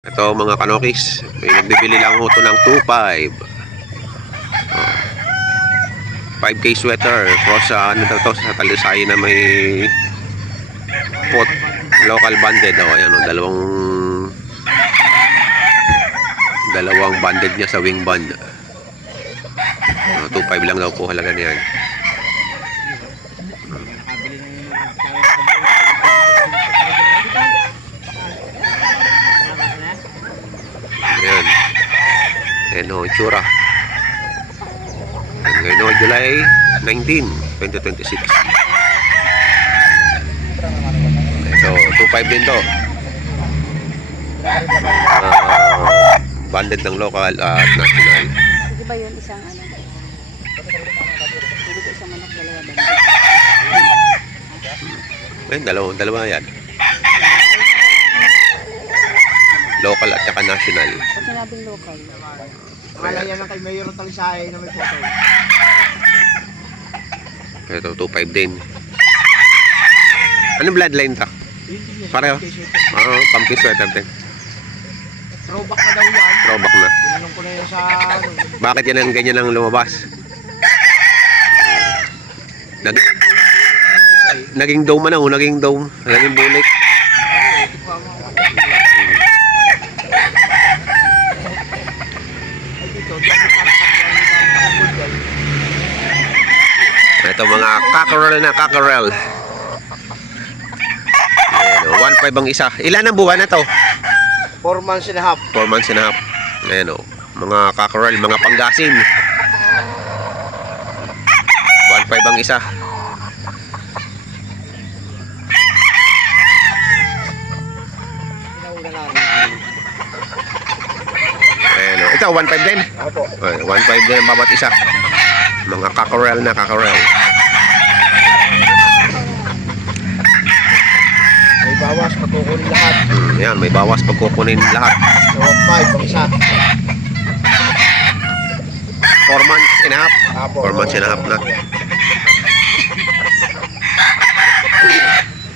Ito mga kanokis, may nagbibili lang ho ito ng 2.5. 5K sweater cross sa ano daw to, sa talisay na may pot local banded. Ayan, dalawang banded niya sa wing band. 2.5 lang daw po halaga niyan. Ayan. Ayan o, itsura. Ngayon o, July 19, 2026. Ito, 2.5 din to. Banded ng local at national. Di ba yun isang ano? Hindi ko isang manok, dalawa ba? Ayun, dalawa yan. Local at saka national. Pag sinabing local. Akala yan lang kay Mayor ng Talisay na may photo. Ito, 2.5 din. Anong bloodline ta? Pareho? Pumpkin sweater din. Throwback na daw yan. Throwback na. Tinanong ko na yan sa ano. Bakit yan ang ganyan ang lumabas? Naging dome na, naging dome. Naging bulik. Ito mga cockerel. Ayan, 1.5 ang isa. Ilan ang buwan na to? 4 months and a half. 4 months and a half. Ayan o. Mga cockerel, mga panggasin. 1.5 ang isa. Ayan o. Ito, 1.5 din. Opo. 1.5 din ang bawat isa. Mga cockerel na cockerel. May bawas, pagkukunin lahat. Ayan, may bawas pag kukunin lahat. So, 5 ang isa. 4 months and a half. Apo. 4 months and a half na.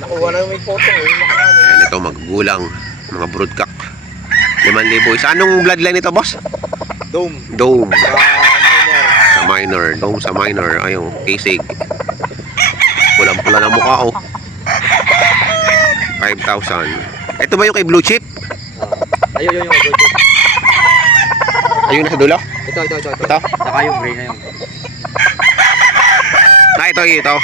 Nakuha na yung may photo. Ayan, ito magugulang. Mga broodcock. 5,000 isa. Anong bloodline ito, boss? Dome. Dome. Minor. Dome sa minor. Ayun, kisig. Pulang-pula ng mukha, oh. 5,000. Ito ba yung kay blue chip? Ayun. Ayun nasa dulo? Ito. Ito? Saka yung gray na yun. Ito.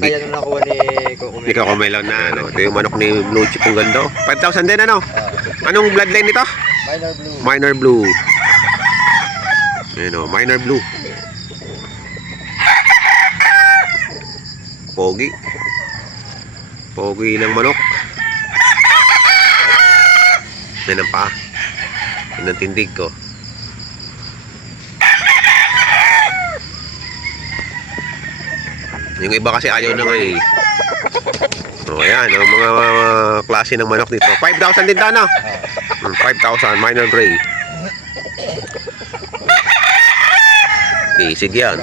Kaya nung nakuha ni Kukumelo. Hindi ka kumelon na, ano. Ito yung manok ni blue chip. Ang ganda, oh. 5,000 din, ano? Anong bloodline nito? Minor blue. Minor blue. Ayun, oh. Minor blue. Pogi ng manok. Yan ang paa. Yan ang tindig ko. Yung iba kasi ayaw na nga eh. O ayan, ang mga klase ng manok dito. 5,000 din na, no? 5,000, minor gray. Isig yan.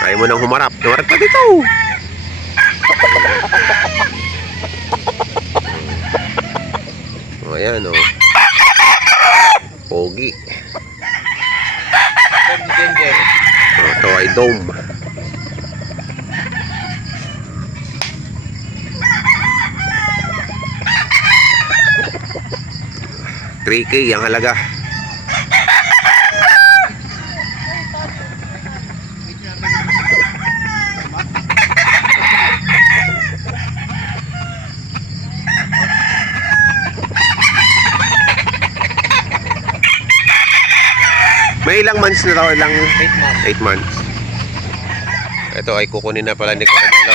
Ayaw mo nang humarap. Humarap pa dito. O ayan, o. Pogi. Ito ay dome. $3K ang halaga. May ilang months na daw? 8 months. Ito ay kukunin na pala ni Kukumelo.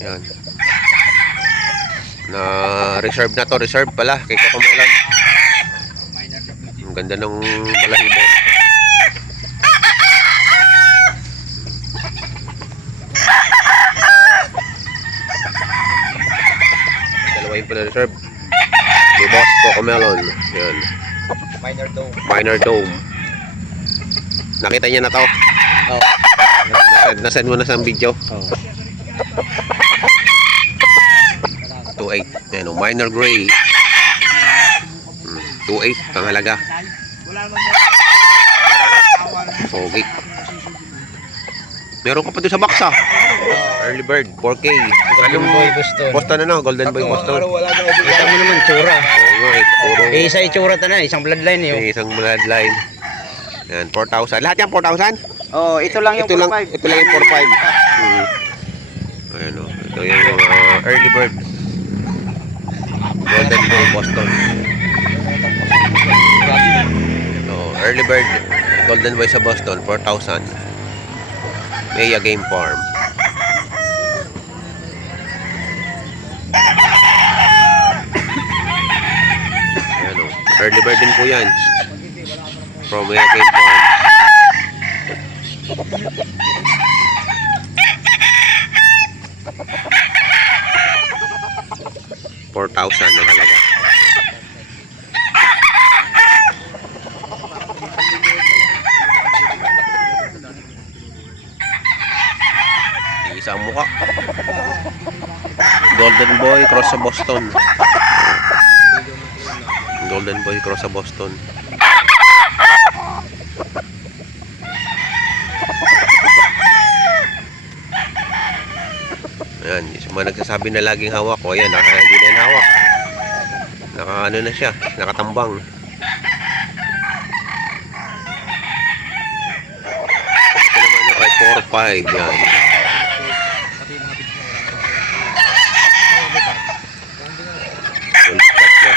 Yan. Na reserve na to. Reserve pala kay Kukumelo. Ang ganda ng balahibo. Dalawa yung pala reserve. May boss Kukumelo. watermelon. Yan. Minor dome. Minor dome. Nakita niya na to. Oh. Nasend mo na sa video. Oh. 2.8. Yan o, minor gray. 2.8 ang halaga. Pogi. Meron ka pa doon sa box ah. Early bird, 4K. Golden Boy Boston. Boston ano? Golden Boy Boston. Wala daw. Kita mo naman tsura. Oo nga eh. Puro Isa itsura ta na, isang bloodline eh. may isang bloodline. Yan, 4,000. Lahat yan 4,000? Oh, ito lang yung Ito lang 45. ito lang yung 4,500. Ayan o. Ito yung early bird. Golden Boy Boston. Ito, early bird. Golden Boy sa Boston, 4,000. Maya Game Farm. Ayan o. Early bird din po yan. From Maya Game Farm. $4,000 na halaga. Isang mukha. Golden Boy cross sa Boston. Golden Boy cross sa Boston. Ayan, yung mga nagsasabi na laging hawak ko, ayan, hindi na yung hawak. Ano na siya, nakatambang. Ito naman yung ay 4-5, yan. Full stag na.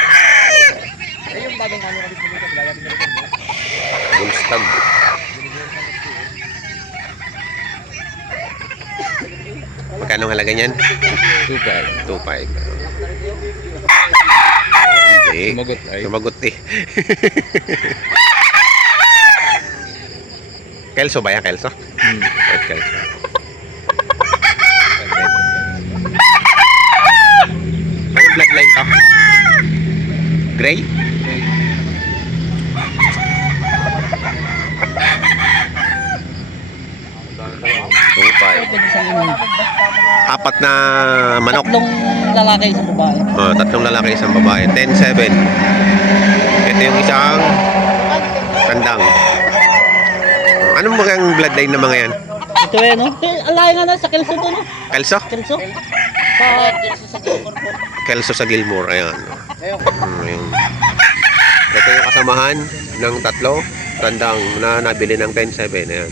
Full stag. Magkano ang halaga niyan? 2.5. 2.5. Hindi. Sumagot ay. Sumagot eh. Kelso ba yan? Kelso? White Kelso. Ano bloodline to? Gray? Apat na manok. Tatlong lalaki sa babae. Tatlong lalaki, isang babae. 10-7. Ito yung isang kandang. Anong bagang bloodline na mga yan? Ito eh, no? Alay nga na sa Kelso to, no? Kelso? Kelso? Sa Kelso sa Gilmore po. Kelso sa Gilmore. Ayan. Ayun. Ito yung kasamahan ng tatlo kandang na nabili ng 10-7. Ayan.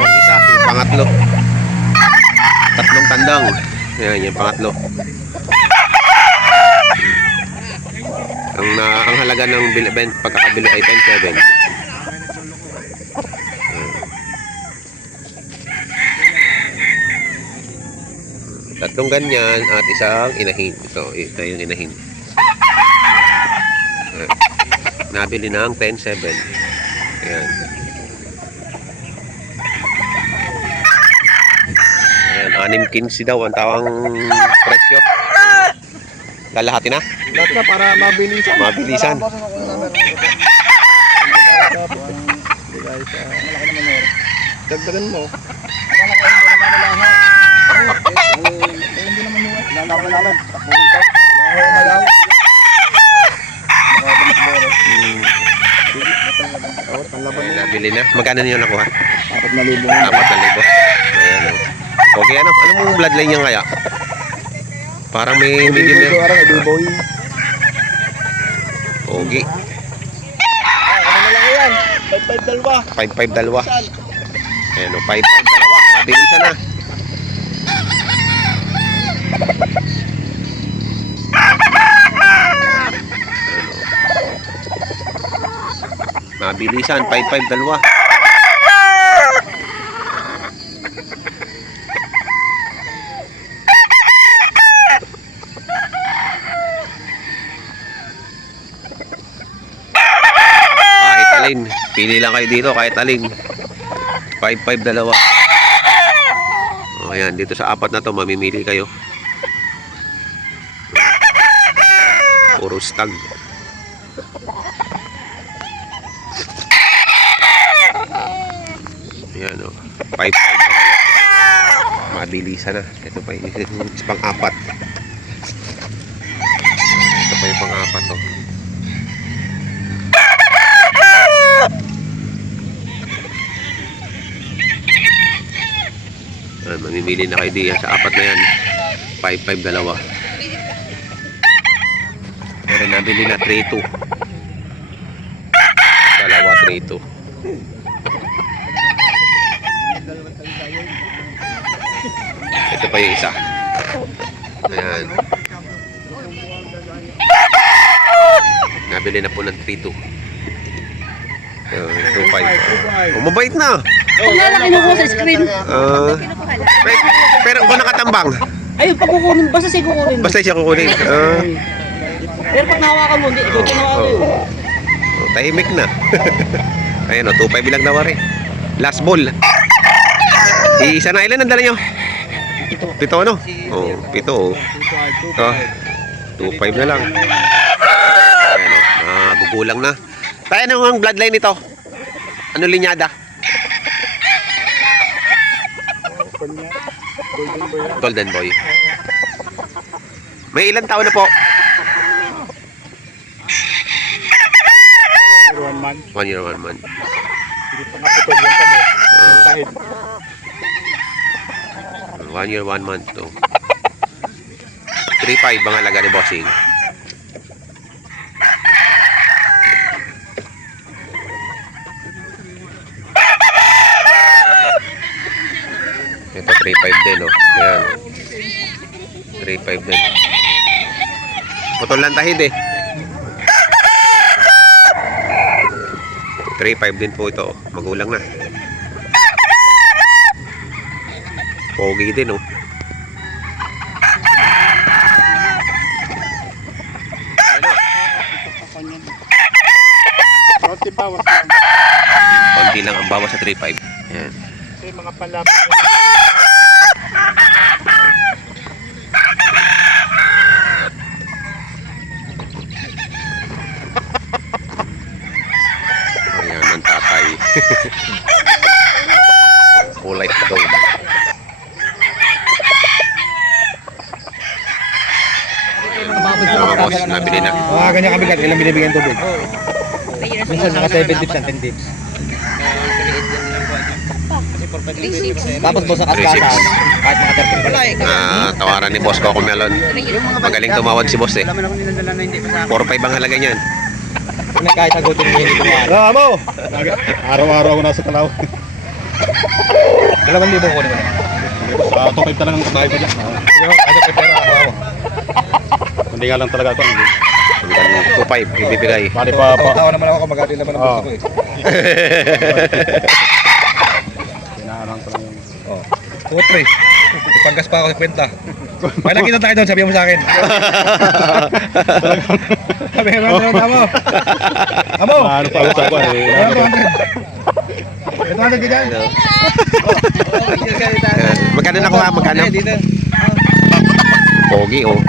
Yung isa, yung pangatlo. Tatlong kandang. Ayan, yung pangatlo. Ang halaga ng pagkakabili ay 10-7. Tatlong ganyan at isang inahin. Ito yung inahin. Nabili ng 10-7. Ayan. Ayan, 6.15 daw ang tawang presyo. Lalahati na? Lahat na para mabilisan. Mabilisan. Dagdagan mo. Nabili na. Magkano niyo nakuha? 4,000. 4,000. Ayan. Okay, ano? Anong bloodline niya kaya? Parang may medium na. Boy. Pogi. Ano na lang yan? 5-5 5-5 dalawa. dalawa. Ayan o, 5-5 dalawa. Mabilisan na. Mabilisan, 5-5 dalawa. alin. Pili lang kayo dito kahit alin. 5-5 dalawa. O ayan, dito sa apat na to mamimili kayo. Puro stag. Ayan o, 5-5 dalawa. Mabilisan na. Ito pa yung pang-apat. Ito pa yung pang-apat to. Mamimili na kayo diyan sa apat na yan. 5-5 dalawa. Pero nabili na 3-2. Dalawa 3-2. Ito pa yung isa. Ayan. Nabili na po ng 3-2. 2-5. Mabait na. Wala lang kinukuha sa screen. Pero kung nakatambang, Ayun, pag kukunin, basta siya kukunin. basta siya kukunin. Pero pag nahawakan mo, hindi, ikaw tinawakan yun. Tahimik na. Ayan o, 2-5 lang daw rin. Last ball. Isa na, ilan ang dala nyo? 7 ano? Oo, 7 o. Ito, 2-5 na lang. Ayan o, gugulang na. Tayo ano ang bloodline nito? Ano linyada? Golden Boy. May ilang taon na po? 1 year, 1 month. Hindi pa naputol yung kami. Tahid. 1 year, 1 month to. 3-5 ang halaga ni Bossing. Ito 3-5 din oh. Ayan. 3-5 din. Putol lang tahid eh. 3-5 din po ito. Magulang na. Pogi din oh. Konti bawas lang. Konti lang ang bawas sa 3-5. Ayan. Kasi mga palapit. Ayan ang tatay. Kulay ito. Mga boss, nabili na. Mga ganyan kami ilang binibigyan tubig. Minsan mga 7 dips and 10 dips. Tapos boss ang kaskata, kahit mga 30. Tawaran ni Boss Coco Melon. Magaling tumawad si Boss eh. 4-5 ang halaga niyan. May kahit agutin mo hindi tumawa. Ramo! Araw-araw ako nasa Kalaw. 2,000 ko naman. Sa 2.5 talagang kabahay ko dyan. Ano pa pera ako? Hindi nga lang talaga ito. 2-5 ibibigay. Pari pa. Tawa naman ako, magati naman ang gusto ko eh. Pinaarang ko lang yung... 2-3. Ipanggas pa ako sa kwenta. May nakita tayo doon, sabihan mo sa akin. Sabihan mo sa mo. Amo! Ano pa ako sa ako eh. Ito ano ganyan? Magkano nakuha? Magkano? Pogi oh.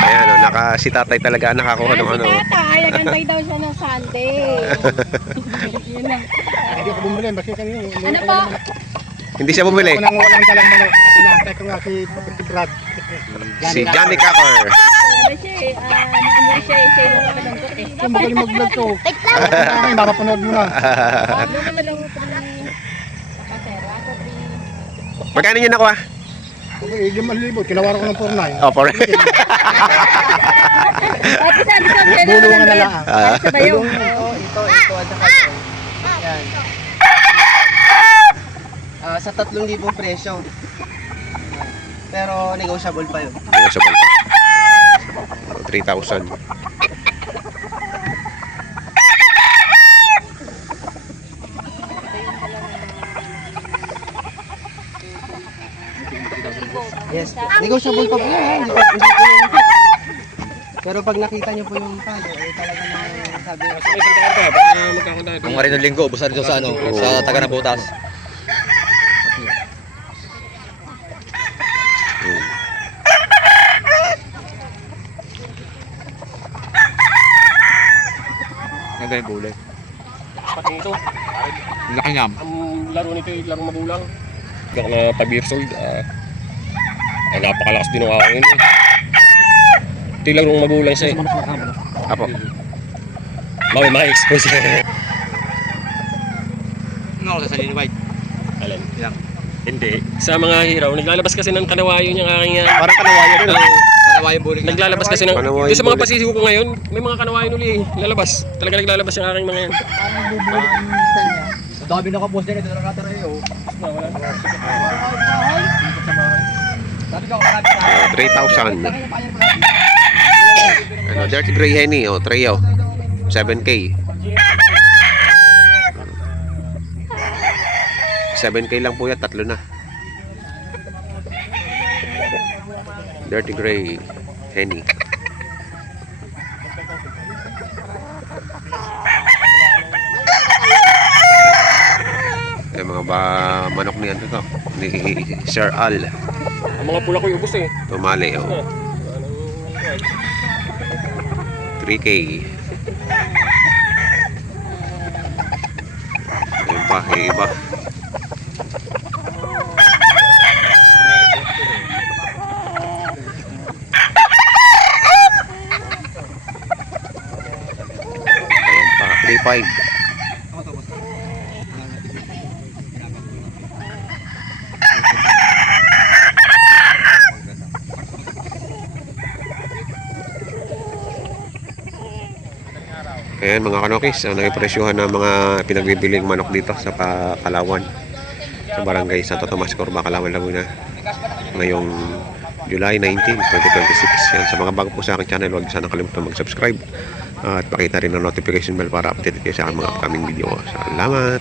Ayan oh, si tatay talaga nakakuha ng ano. Tatay, nagantay daw siya ng Sunday. Yun lang. Hindi ako bumili. Bakit kanina? Ano po? Hindi siya bumili. Walang talang manok. At inaantay ko nga si Brad. Si Johnny Cocker. Sabi siya eh, nakamuha siya eh, siya yung nakadampot eh. Ang magaling mag-vlog to. Ay, napapanood mo na. Doon naman lang ito ni Kapasera. Magkano niya nakuha? 5,000. Kinawara ko ng 4,900. Oh, for At sabi ko, kaya Bulungan na lang. Sa bayo. Sa 3,000 presyo. Pero negotiable pa yun. negotiable pa. 3,000. Yes. Negotiable pa po yan. Hindi pa yun. Pero pag nakita niyo po yung talo, eh talaga na sabi nga po. Ang Marino Linggo, ubos na rin sa ano, sa taga na butas. Ganda yung bulay. Pati ito, Laki ngam. ang laro nito yung laro magulang. Hanggang na 5 years old, napakalakas din ang hangin. Ito yung laro magulang siya eh. Apo. Bawal ma-expose. Ano ako sa Salini White? Alin? Ilang? Hindi. Sa mga hiraw, naglalabas kasi ng kanawayo niyang aking Parang kanawayo rin. Kanawa yung bulay. naglalabas kasi ng... Kanawayo Doon sa mga bullet. pasisiho ko ngayon, may mga kanawayo nuli eh. Lalabas. Talaga naglalabas yung aking mga yan. Ang dami nakapost din, ito na nakatara eh. Sabi ko, marami sa 3,000. Ano, Dirty Gray Henny, oh, trio. 7K. 7K lang po yan, tatlo na. Dirty Gray Henny. Yung mga manok niyan to, ni Sir Al. Ang mga pula ko yung ubos eh. Tumali, oh. 3K. Ayun pa, yung iba. Ayun pa, 3.5. Ayan mga kanokis, nakipresyuhan ng mga pinagbibiling manok dito sa Kalawan, sa barangay Santo Tomas, Corba, Kalawan, Laguna, ngayong July 19, 2026. Yan, sa mga bago po sa aking channel, huwag sana kalimutan mag-subscribe at pakita rin ang notification bell para updated kayo sa aking mga upcoming video. Salamat!